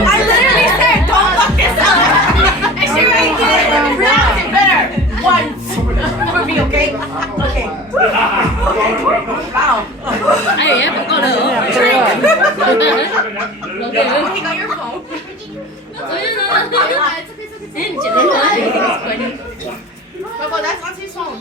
I literally said, don't fuck this up. And she already did it. Relax it better. Once. For me, okay? Okay. Wow. Ay, vẫn còn đỡ. He got your phone. Em chỉ đến đó. But that's on his phone.